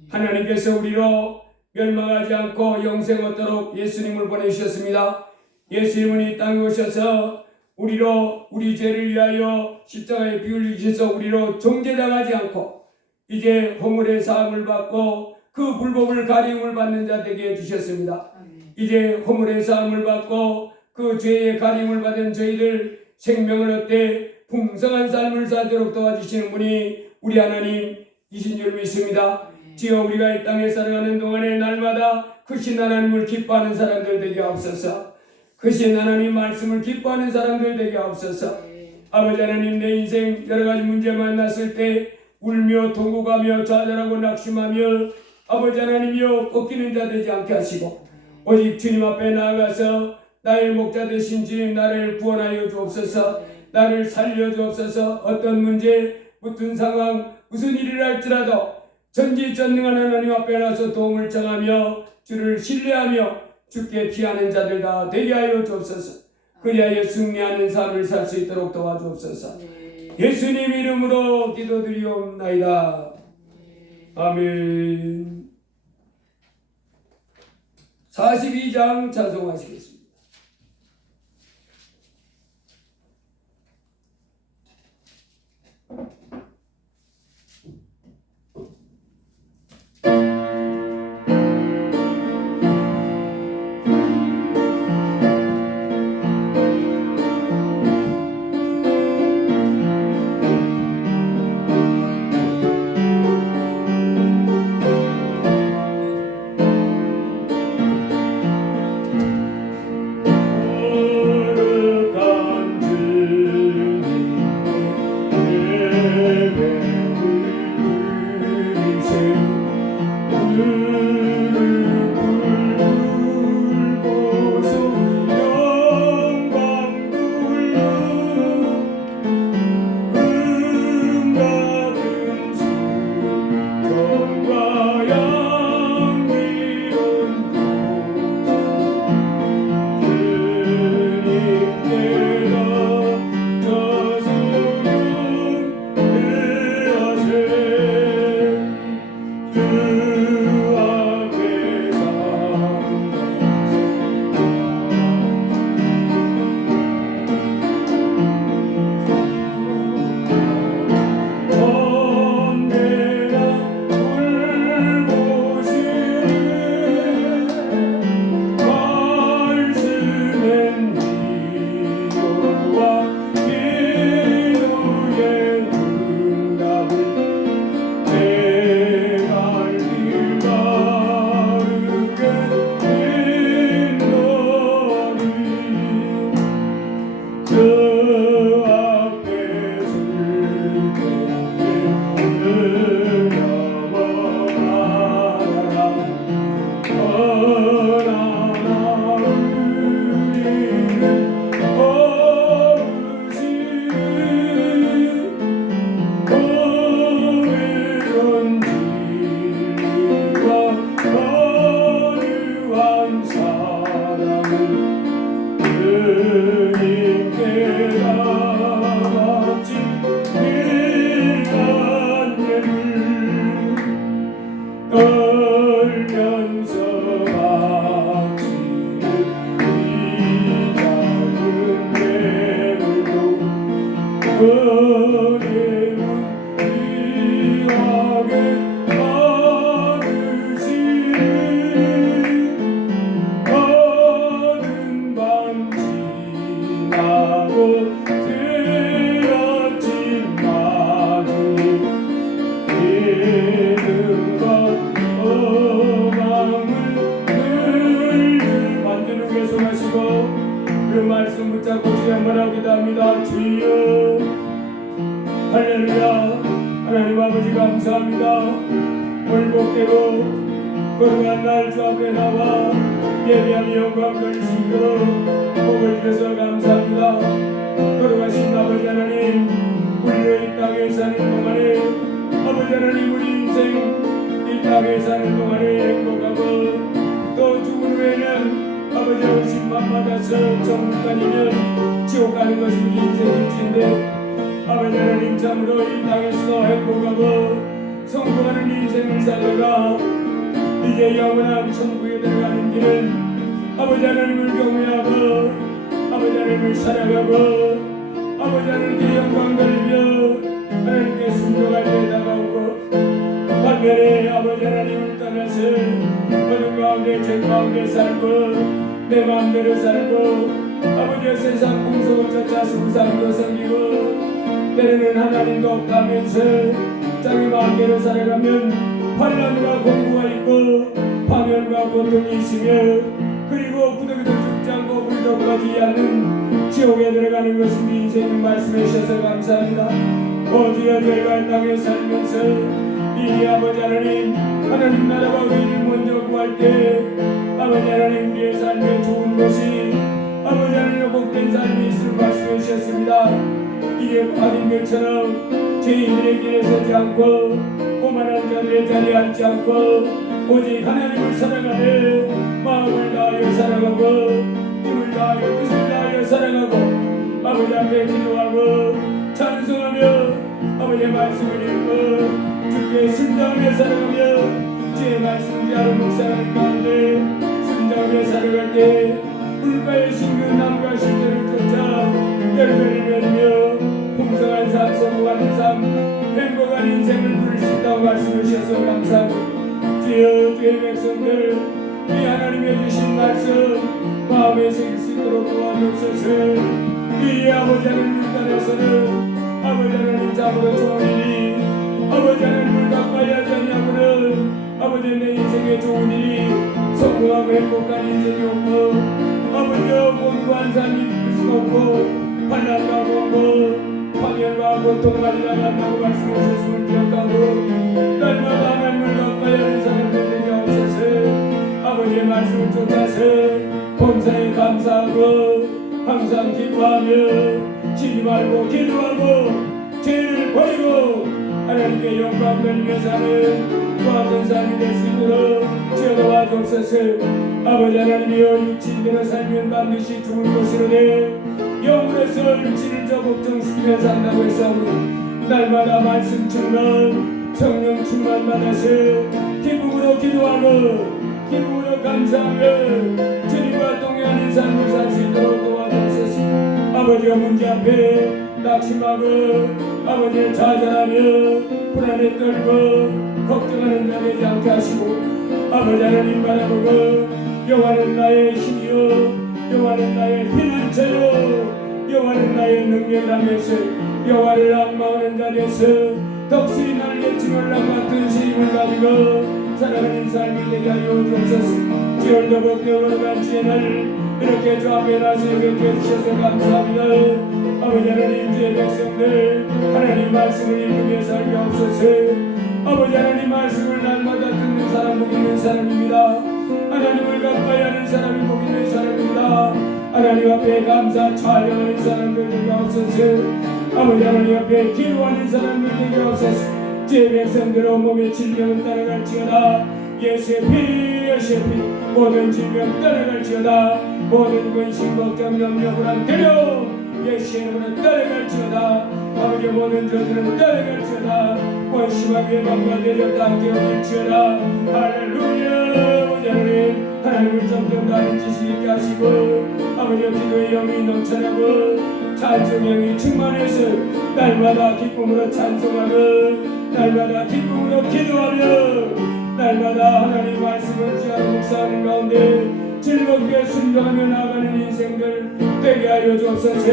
하나님께서 우리로 멸망하지 않고 영생 얻도록 예수님을 보내주셨습니다. 예수님은 이 땅에 오셔서 우리로 우리 죄를 위하여 십자가에 피 흘리셔서 우리로 정죄당하지 않고 이제 허물의 사함을 받고 그 불법을 가리움을 받는 자 되게 해주셨습니다. 이제 허물의 사함을 받고 그 죄의 가리움을 받은 저희들 생명을 얻되 풍성한 삶을 살도록 도와주시는 분이 우리 하나님이신 줄 믿습니다. 지어 우리가 이 땅에 살아가는 동안에 날마다 크신 하나님을 기뻐하는 사람들 되게 하옵소서. 크신 하나님 말씀을 기뻐하는 사람들 되게 하옵소서. 아버지 하나님, 내 인생 여러가지 문제 만났을 때 울며 통곡하며 좌절하고 낙심하며 아버지 하나님이여 꺾이는 자 되지 않게 하시고 오직 주님 앞에 나아가서 나의 목자 되신 주님 나를 구원하여 주옵소서. 나를 살려 주옵소서. 어떤 문제 붙은 상황 무슨 일을 할지라도 전지전능한 하나님 앞에 나서 도움을 청하며 주를 신뢰하며 주께 피하는 자들 다 되게 하여 주옵소서. 그리하여 승리하는 삶을 살 수 있도록 도와주옵소서. 예수님 이름으로 기도드리옵나이다. 아멘. 42장 찬송하시겠습니다. 하나님 아버지 감사합니다. 오늘 복되고 거룩한 날 주 앞에 나와 예배하며 영광 돌릴 수 있도록 복을 주셔서 감사합니다. 거룩하신 아버지 하나님, 우리를 이 땅에 사는 동안에 아버지 하나님 우리 인생 이 땅에 사는 동안에 행복하고 또 죽은 후에는 아버지 오심만 받아서 천국 다니면 지옥 가는 것이 우리 인생의 일인데 아버지 하나님 참으로 이 땅에서도 행복하고 성공하는 인생을 살다가 이제 영원한 천국에 들어가는 길은 아버지 하나님을 경외하고 아버지 하나님을 사랑하고 아버지 하나님께 영광 돌리며 하나님께 순종할 때 다가오고 반면에 아버지 하나님을 떠나서 어둠 가운데 죄 가운데 살고 내 마음대로 살고 아버지의 세상 풍속을 쫓아 우상도 섬기고 때로는 하나님도 없다면서 자기 마음대로 살아가면 환난과 공부가 있고 파멸과 고통이 있으며 그리고 구더기도 죽지 않고 불도 꺼지지 않는 지옥에 들어가는 것이 인생의 말씀해 주셔서 감사합니다. 어디에 저희가 이 땅에 살면서 이 아버지 하나님 나라와 의를 먼저 구할 때 아버지 하나님 우리의 삶에 좋은 것이 아버지 하나님의 복된 삶이 있을 말씀해 주셨습니다. 이게 아님들처럼 죄인들의 길에 서지 않고 오만한 자들의 자리에 앉지 않고 오직 하나님을 사랑하되 마음을 다하여 사랑하고 힘을 다하여 뜻을 다하여 사랑하고 아버지 앞에 기도하고 찬송하며 아버지의 말씀을 읽고 주께 순종하며 살아가며 주의 말씀 귀하로 묵상하는 가운데 순종하며 살아갈 때 물가에 심은 나무가 실제를 쫓아 열매를 맺으며 풍성한 삶, 성공하는 삶, 행복한 인생을 누릴 수 있다고 말씀해 주셔서 감사합니다. 주여 주의 백성들 이 하나님의 주신 말씀 마음에 새길 수 있도록 도와주옵소서. 이 아버지 하나님 땅에서는 아버지 하나님 참으로 좋은 일이 아버지 하나님을 가까이 하지 아니하고는 아버지 내 인생에 좋은 일이 성공하고 행복한 인생이 없고 아버지여 공부한 삶이 있을 수 없고 환난과 공부 파멸과 고통을 만나고 말씀하셨음을 기억하고 날마다 하나님을 가까이 하는 사람들 되게 하옵소서. 아버지의 말씀을 쫓아서 범사에 감사하고 항상 기뻐하며 쉬지 말고 기도하고 죄를 버리고 하나님께 영광 돌리며 사는 고아된 삶이 될 수 있도록 주여 도와주옵소서. 아버지 하나님이여 육신대로 살면 반드시 죽을 것이로되 영으로서 육신을 저 걱정시키며 산다고 했사오니 날마다 말씀 충만 성령 충만 받아서 기쁨으로 기도하고 기쁨으로 감사하며 주님과 동행하는 삶을 살 수 있도록 도와주옵소서. 아버지가 문제 앞에 낙심하고 아버지를 좌절하며 불안에 떨고 걱정하는 자 되지 않게 하시고 아버지 하나님 바라보고 여호와는 나의 힘이요 여호와는 나의 피난처요 여호와는 나의 능력이라면서 여호와를 악망하는 자리에서 덕수이 날개 지물랑 같은 힘을 가지고 살아가는 삶이 되게 하여 주옵소서. 주여도 복되고 거룩한 주의 날 이렇게 주 앞에 나서 이렇게 주셔서 감사합니다. 아버지 하나님 주의 백성들 하나님 말씀을 읽으며 살게 하옵소서. 아버지 하나님 말씀을 날마다 듣는 사람 복 있는 사람입니다. 하나님을 가까이 하는 사람이 복 있는 사람입니다. 하나님 앞에 감사 찬양하는 사람들 되게 하옵소서. 아버지 하나님 앞에 기도하는 사람들 되게 하옵소서. 주의 백성들 온몸의 질병은 따라갈지어다. 예수의 피 예수의 피 모든 질병 따라갈지어다. 모든 근심 걱정 염려 불안 두려움 예수의 이름으로 따라갈지어다. 아버지 모든 저주는 따라갈지어다. 원수와 외방과 대적과 함께 오실지어다. 할렐루야. 아버지 하나님을 점점 다른 지식 있게 하시고 아버지 기도의 영이 넘쳐나고 찬송의 영이 충만해서 날마다 기쁨으로 찬송하고 날마다 기쁨으로 기도하며 날마다 하나님 말씀을 지하로 묵상하는 가운데 즐겁게 순종하며 나아가는 인생들 되게 하여 주옵소서.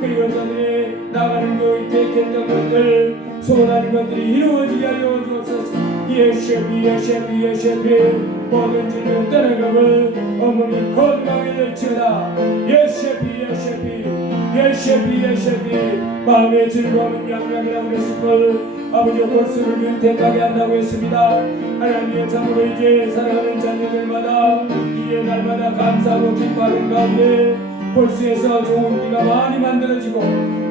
그리고 저들의 나가는 것 택했던 것들 소원하는 것들이 이루어지게 하여 주옵소서. 예셰피 예셰피 예셰피 모든 질병 떠나가고 어머니 건강해 될지어다. 예셰피 예셰피 예셰비 마음의 즐거움은 양양이라고 했을걸. 아버지 골수를 윤택하게 한다고 했습니다. 하나님의 참으로 이제 사랑하는 자녀들마다 이제 날마다 감사하고 기뻐하는 가운데 골수에서 좋은 기가 많이 만들어지고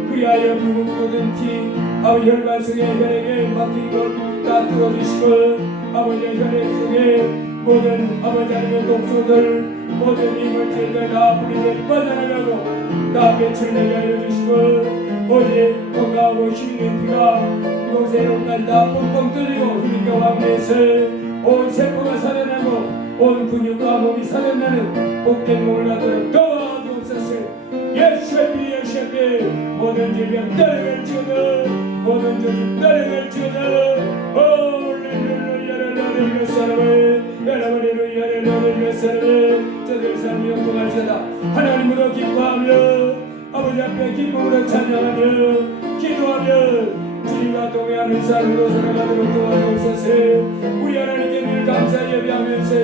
그리하여 붉은 모든 피 아버지 혈관 속에 혈액에 막힌 것 다 뚫어주시고 아버지의 혈액 속에 모든 아버지 하나님의 독소들 모든 이물질들 다 분리돼 빠져나가고 다 배출되게 하여 주시고 오직 건강하고 힘있는 피가 노새로까지 다 뻥뻥 뚫리고 힘있게 왕래해서 온 세포가 살아나고 온 근육과 몸이 살아나는 복된 몸을 갖도록 도와주옵소서. 예수의 모든 질병 떠나갈지어다 모든 조직 떠나갈지어다. 할렐루야 사람을 할렐루야 사람을 저들 삶이 영통할지어다. 하나님으로 기뻐하며 아버지 앞에 기쁨으로 찬양하며 기도하며 주님과 동행하는 삶으로 살아가도록 도와주옵소서. 우리 하나님께 늘 감사 예배하면서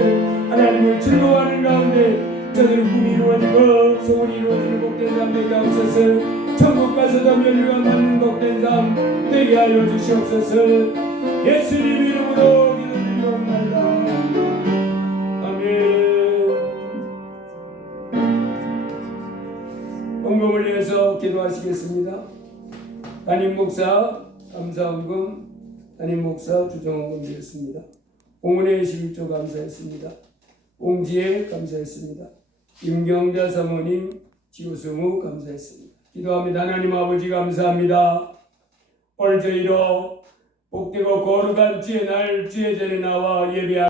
하나님을 즐거워하는 가운데 저들의 꿈이 이루어지고 소원이 이루어지는 복된 삶 되게 하옵소서. 천국 가서도 면류가 맞는 복된 삶 되게 하여 주시옵소서. 예수님 이름으로 기도드리옵나이다. 아멘. 헌금을 위해서 기도하시겠습니다. 담임 목사 감사헌금, 담임 목사 주정헌금 드렸습니다. 공문회 21조 감사했습니다. 옹지에 감사했습니다. 임경자 사모님 지우승우 감사했습니다. 기도합니다. 하나님 아버지 감사합니다. 오늘 저희로 복되고 거룩한 주의 날 주의 전에 나와 예배하